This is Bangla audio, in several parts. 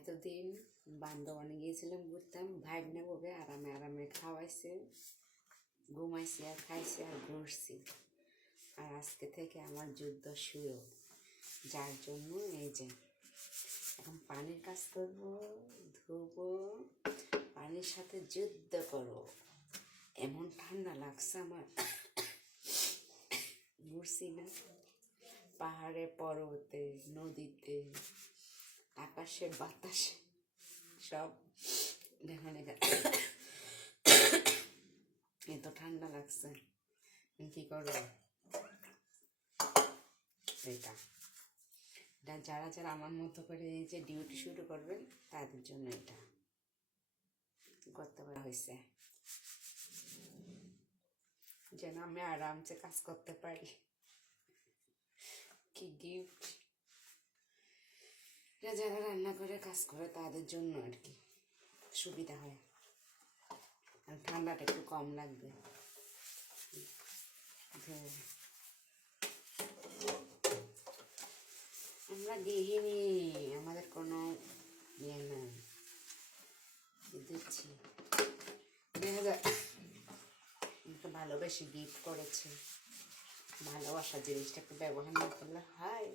এতদিন বান্দরবানে গিয়েছিলাম, ঘুরতাম, ভাইবনা বলে আরামে আরামে খাওয়াইছে, ঘুমাইছি আর খাইছি আর ঘুরছি। আর আজকে থেকে আমার যুদ্ধ শুরু, যার জন্য এই যে এখন পানির কাজ করবো, ধুবো, পানির সাথে যুদ্ধ করবো। এমন ঠান্ডা লাগছে আমার, ঘুরছি না, পাহাড়ে, পর্বতে, নদীতে, আকাশে, বাতাসে, সব দেখানে এত ঠান্ডা লাগছে। কি করবো? এটা যারা যারা আমার মতো করে এই যে ডিউটি শুরু করবেন তাদের জন্য এটা করতে পারা হয়েছে, যেন আমি আরামসে কাজ করতে পারি। কি গিফট! যারা রান্না করে কাজ করে তাদের জন্য আর কি সুবিধা হয়, আর ঠান্ডাটা একটু কম লাগবে। আমরা গৃহিণী, আমাদের কোনো ইয়ে নাই, দিচ্ছি দেখা যায় ভালোবেসে গিফট করেছে। ভালোবাসা জিনিসটাকে ব্যবহার না করলে হয়।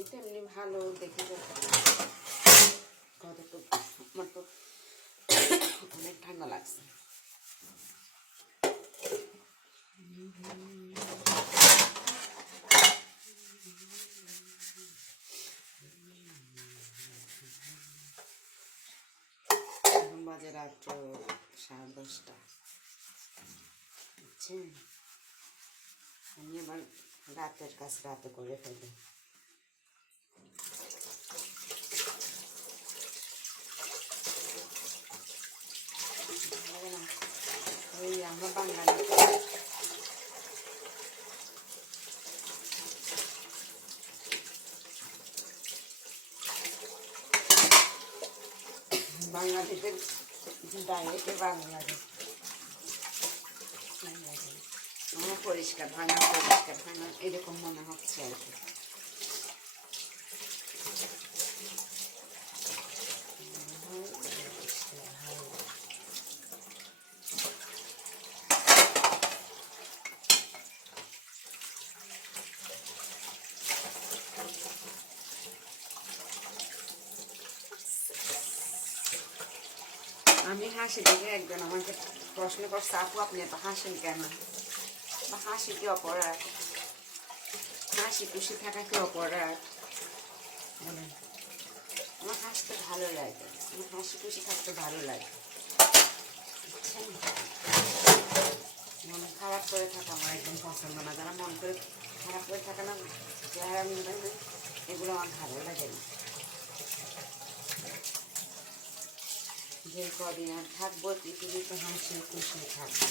এটা এমনি ভালো দেখে কতটুকু, আমার তো অনেক ঠান্ডা লাগছে। এখন বাজে রাত্র 10:30, বুঝছেন? আমি আবার রাতের কাজ রাতে করে ফেলি। ওই আমরা বাঙালিতে বাঙালিদের ডায়েটে বাংলাদেশ আমার পরিষ্কার হয় না এরকম মনে হচ্ছে আর কি। আমি হাসি দেখে একজন আমাকে প্রশ্ন করছে, আপু আপনি এত হাসেন কেন, বা হাসি কি অপরাধ? হাসি খুশি থাকা কি অপরাধ? আমার হাসতে ভালো লাগে, আমার হাসি খুশি থাকতে ভালো লাগে। মন খারাপ করে থাকা আমার একদম পছন্দ না। যারা মন করে খারাপ করে থাকে না, চেহারা মিলবে না, এগুলো আমার ভালো লাগে না। যে কদিন আর থাকবো পৃথিবীতে হাসি খুশি থাকবো।